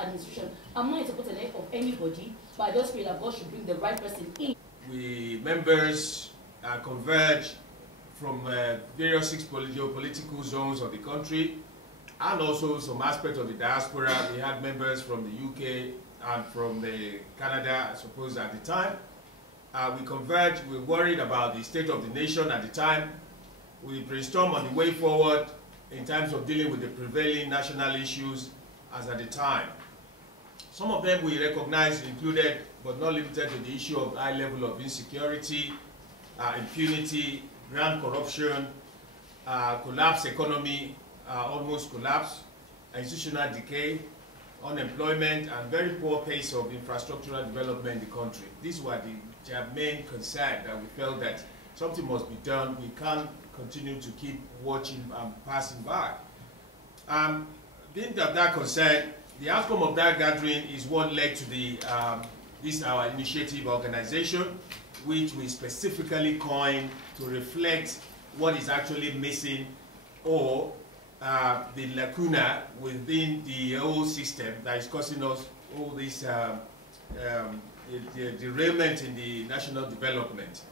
administration. I'm not in support of anybody, but I just feel that God should bring the right person in. We members converge from various 6 political zones of the country, and also some aspects of the diaspora. We had members from the UK and from Canada, I suppose, at the time. We converged, we were worried about the state of the nation at the time. We brainstormed on the way forward in terms of dealing with the prevailing national issues as at the time. Some of them we recognized included, but not limited to, the issue of high level of insecurity, impunity, grand corruption, collapsed economy, almost collapse, institutional decay, unemployment, and very poor pace of infrastructural development in the country. These were the main concern that we felt that something must be done. We can't continue to keep watching and passing by. Being that concern, the outcome of that gathering is what led to this our initiative organization, which we specifically coined to reflect what is actually missing, or the lacuna within the whole system that is causing us all this derailment in the national development.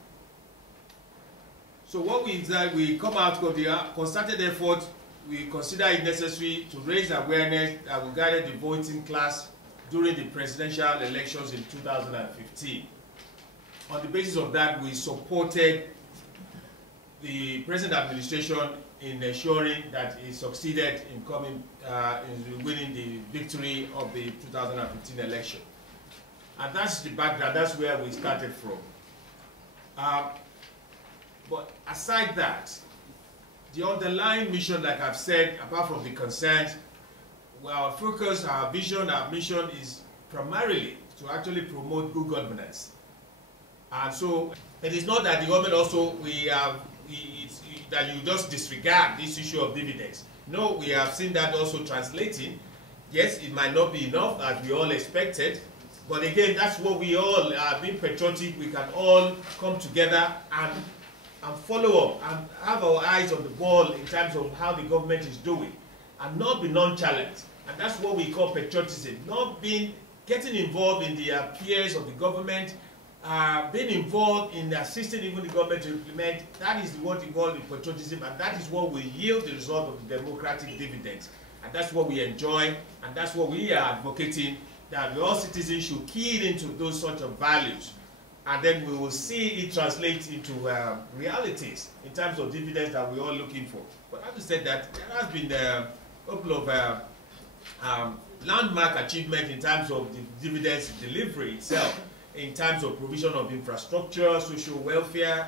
So what we did, we come out of the concerted effort. We consider it necessary to raise awareness that will guide the voting class during the presidential elections in 2015. On the basis of that, we supported the present administration in ensuring that it succeeded in in winning the victory of the 2015 election. And that's the background, that's where we started from. But aside that, the underlying mission, like I've said, apart from the concerns, our focus, our vision, our mission is primarily to actually promote good governance. And so it is not that the government also, that you just disregard this issue of dividends. No, we have seen that also translating. Yes, it might not be enough as we all expected, but again, that's what we all are being patriotic. We can all come together and follow up and have our eyes on the ball in terms of how the government is doing, and not be nonchalant. And that's what we call patriotism, not getting involved in the affairs of the government, being involved in assisting even the government to implement. That is what we call the patriotism, and that is what will yield the result of the democratic dividends. And that's what we enjoy, and that's what we are advocating, that all citizens should key into those sort of values. And then we will see it translate into realities in terms of dividends that we're all looking for. But I have to say that there has been a couple of landmark achievements in terms of the dividends delivery itself, in terms of provision of infrastructure, social welfare,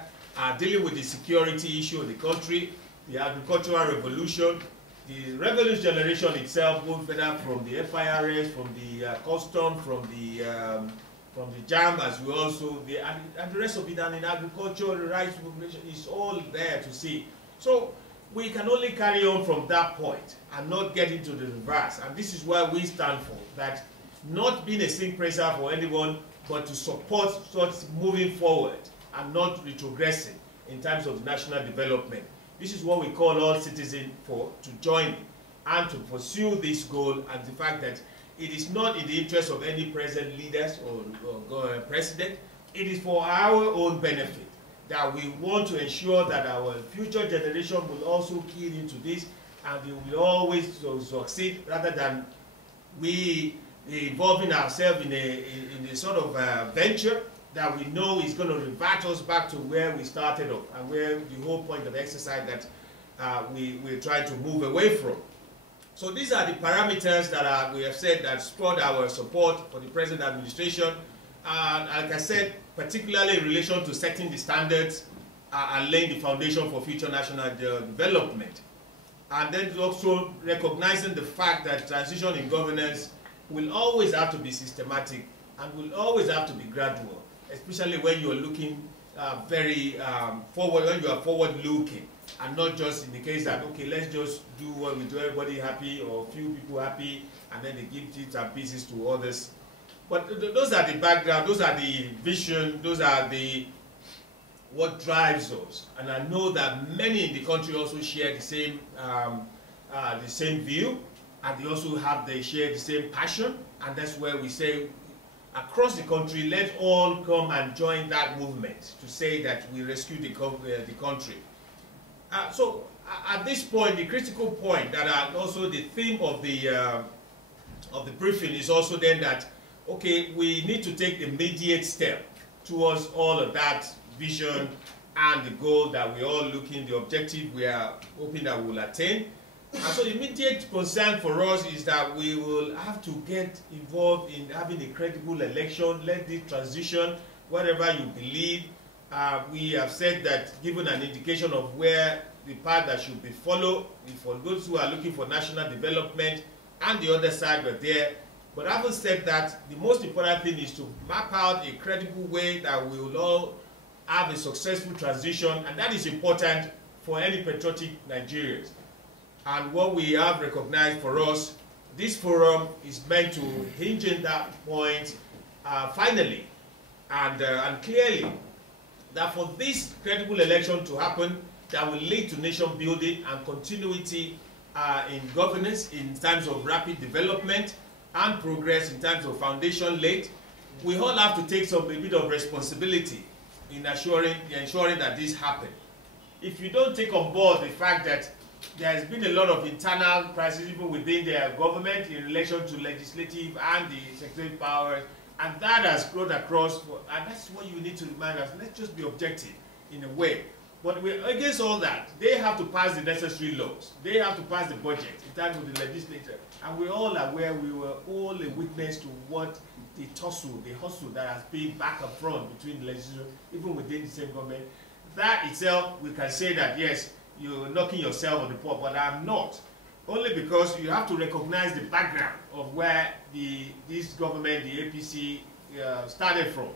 dealing with the security issue of the country, the agricultural revolution, the revenue generation itself, both whether from the FIRS, from the custom, from the JAM, as we also, and the rest of it, and in agriculture, the rights population is all there to see. So we can only carry on from that point and not get into the reverse. And this is why we stand for, that not being a sink praiser for anyone, but to support moving forward and not retrogressing in terms of national development. This is what we call all citizens to join and to pursue this goal, and the fact that it is not in the interest of any present leaders or president. It is for our own benefit, that we want to ensure that our future generation will also key into this, and we will always succeed, rather than we involving ourselves in a sort of venture that we know is going to revert us back to where we started off, and where the whole point of exercise that we're trying to move away from. So these are the parameters that we have said that spurred our support for the present administration. Like I said, particularly in relation to setting the standards and laying the foundation for future national development. And then also recognizing the fact that transition in governance will always have to be systematic and will always have to be gradual, especially when you're looking very forward, when you are forward-looking, and not just in the case that, okay, let's just do what we do, everybody happy, or a few people happy, and then they give bits and pieces to others. But those are the background, those are the vision, those are what drives us. And I know that many in the country also share the same view. and they share the same passion, and that's where we say across the country, let's all come and join that movement to say that we rescue the country. So at this point, the critical point that also the theme of the briefing is also then that, okay, we need to take the immediate step towards all of that vision and the goal that we're all looking, the objective we are hoping that we'll attain. And so the immediate concern for us is that we will have to get involved in having a credible election, let the transition, whatever you believe. We have said that, given an indication of where the path that should be followed, for those who are looking for national development, and the other side were there. But having said that, the most important thing is to map out a credible way that we will all have a successful transition, and that is important for any patriotic Nigerians. And what we have recognized for us, this forum is meant to hinge in that point finally and clearly, that for this credible election to happen, that will lead to nation building and continuity in governance in terms of rapid development and progress in terms of foundation laid, we all have to take a bit of responsibility in ensuring that this happens. If you don't take on board the fact that there has been a lot of internal crisis even within their government in relation to legislative and the executive powers, and that has grown across, and that's what you need to remind us. Let's just be objective in a way. But we're against all that. They have to pass the necessary laws. They have to pass the budget in terms of the legislature. And we're all aware, we were all a witness to what the hustle that has been back and front between the legislature, even within the same government. That itself, we can say that, yes, you're knocking yourself on the paw, but I'm not. Only because you have to recognize the background of where this government, the APC, started from.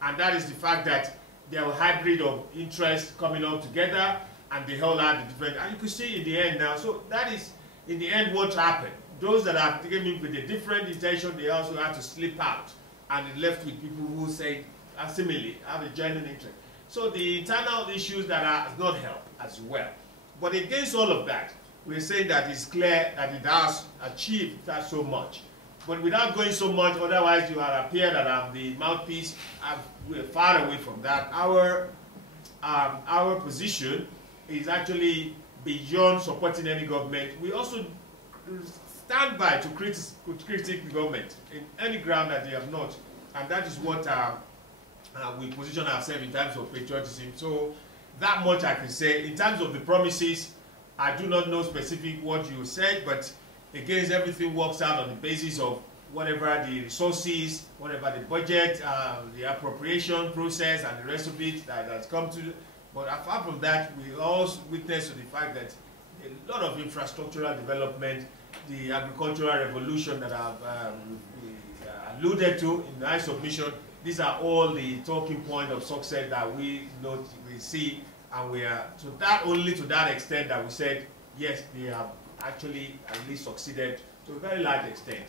And that is the fact that there were hybrid of interest coming up together, and they all had the different, and you can see in the end now. So that is, in the end, what happened. Those that have taken in with a different intention, they also had to slip out, and it left with people who say, similarly, have a genuine interest. So the internal issues that are not helped as well. But against all of that, we're saying that it's clear that it has achieved that so much. But without going so much, otherwise you will appear that I'm the mouthpiece. We're far away from that. Our position is actually beyond supporting any government. We also stand by to critique the government in any ground that they have not. And that is what we position ourselves in terms of patriotism. So that much I can say. In terms of the promises, I do not know specific what you said, but again, everything works out on the basis of whatever the resources, whatever the budget, the appropriation process, and the rest of it that has come to. But apart from that, we also witness to the fact that a lot of infrastructural development, the agricultural revolution that I've alluded to in my submission, these are all the talking point of success that we see, and we are only to that extent that we said yes, they have actually at least succeeded to a very large extent.